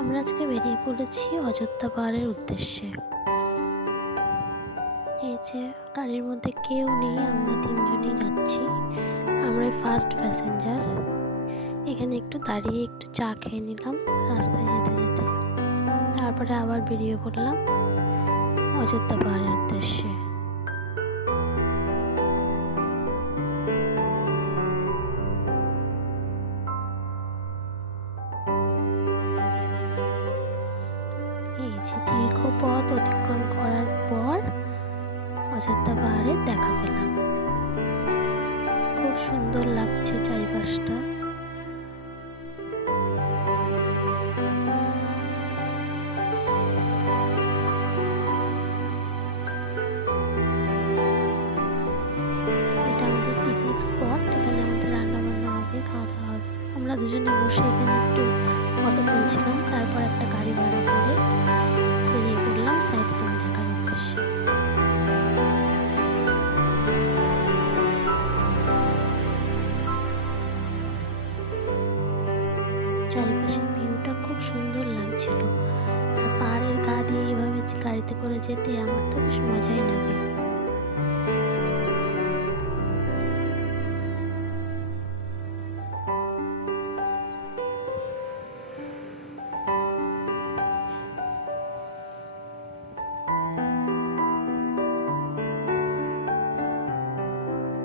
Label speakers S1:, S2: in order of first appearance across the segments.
S1: আমরা আজকে বেরিয়ে পড়েছি অযোধ্যা পাহাড়ের উদ্দেশ্যে। এই যে, গাড়ির মধ্যে কেউ নেই, আমরা তিনজনেই যাচ্ছি। আমরা ফার্স্ট প্যাসেঞ্জার এখানে একটু দাঁড়িয়ে একটু চা খেয়ে নিলাম, রাস্তায় যেতে যেতে। তারপরে আবার বেরিয়ে পড়লাম অযোধ্যা পাহাড়ের উদ্দেশ্যে। অযোধ্যা পাহাড়ে দেখা পেলাম। খুব সুন্দর লাগছে চারিপাশটা। এটা আমাদের পিকনিক স্পট এখানে আমাদের রান্না বান্না হবে, খাওয়া দাওয়া আমরা দুজনে বসে এখানে একটু ফটো তুলছিলাম, তারপর একটা গাড়ি ভাড়া গাড়িতে করে যেতে আমার তো বেশ মজাই লাগে।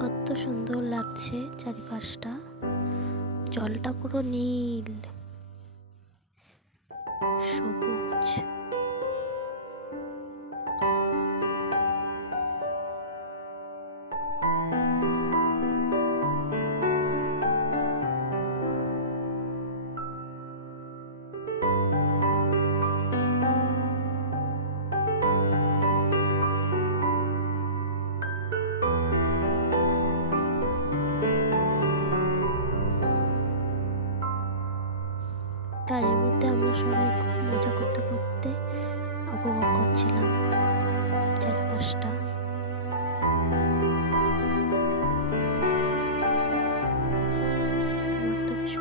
S1: কত সুন্দর লাগছে চারিপাশটা। জলটা পুরো নীল। সবুজ। গাড়ির মধ্যে আমরা সবাই খুব মজা করতে করতে উপভোগ করছিলাম চারপাশটা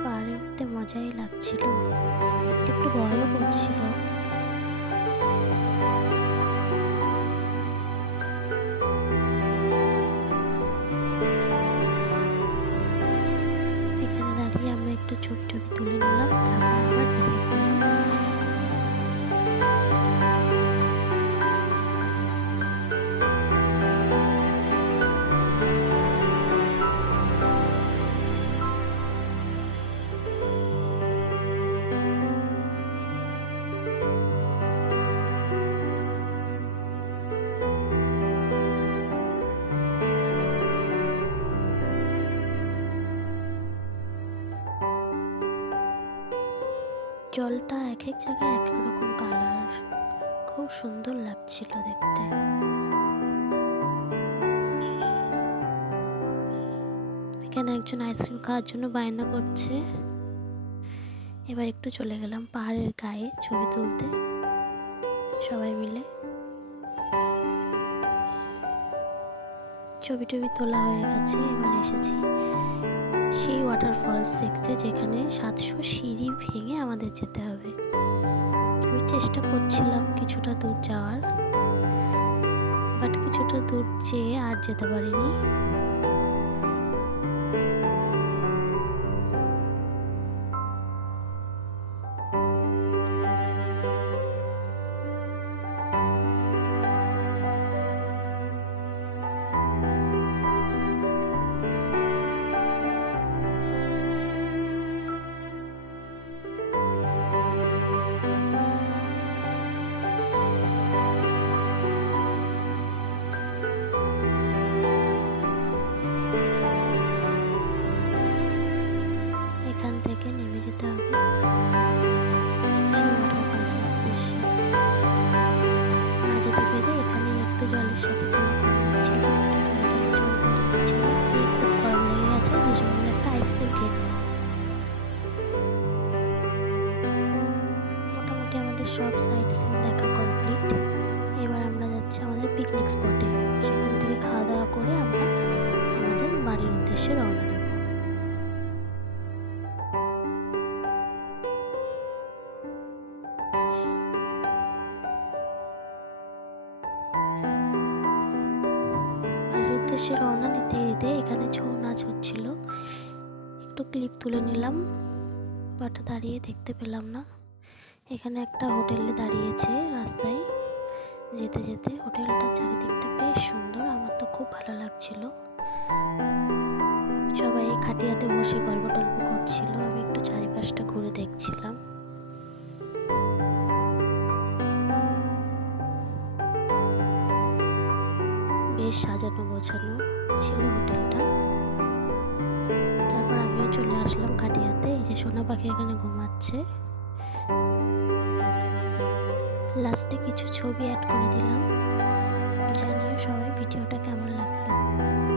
S1: পাহাড়ে উঠতে মজাই লাগছিল। একটু একটু ভয়ও করছিল। জলটা এক এক জায়গায় এক এক রকম কালার খুব সুন্দর লাগছিল দেখতে। এখানে একজন আইসক্রিম খাওয়ার জন্য বায়না করছে। এবার একটু চলে গেলাম পাহাড়ের গায়ে ছবি তুলতে। সবাই মিলে। ছবি টবি তোলা হয়ে গেছে, এবার এসেছি সেই ওয়াটারফলস দেখতে যেখানে সাতশো সিঁড়ি ভেঙে আমাদের যেতে হবে। আমি চেষ্টা করছিলাম কিছুটা দূর যাওয়ার বাট কিছুটা দূর চেয়ে আর যেতে পারিনি। সব সাইড সিন দেখা কমপ্লিট এবার আমরা যাচ্ছি আমাদের পিকনিক স্পটে সেখান থেকে খাওয়া দাওয়া করে আমরা আমাদের বাড়ির উদ্দেশ্যে রওনা দেবো। উদ্দেশ্যে রওনা দিতে দিতে এখানে ছৌ নাচ হচ্ছিল। একটু ক্লিপ তুলে নিলাম, বাট দাঁড়িয়ে দেখতে পেলাম না। এখানে একটা হোটেলে দাঁড়িয়েছে রাস্তায়। যেতে যেতে হোটেলটার চারিদিকটা বেশ সুন্দর। আমার তো খুব ভালো লাগছিল। সবাই খাটিয়াতে বসে গল্প টল্প করছিল। আমি একটু চারিপাশটা ঘুরে দেখছিলাম। বেশ সাজানো গোছানো ছিল হোটেলটা। তারপর আমিও চলে আসলাম খাটিয়াতে। এই যে সোনা পাখি এখানে ঘুমাচ্ছে। লাস্টে কিছু ছবি অ্যাড করে দিলাম। জানিও সবাই ভিডিওটা কেমন লাগল।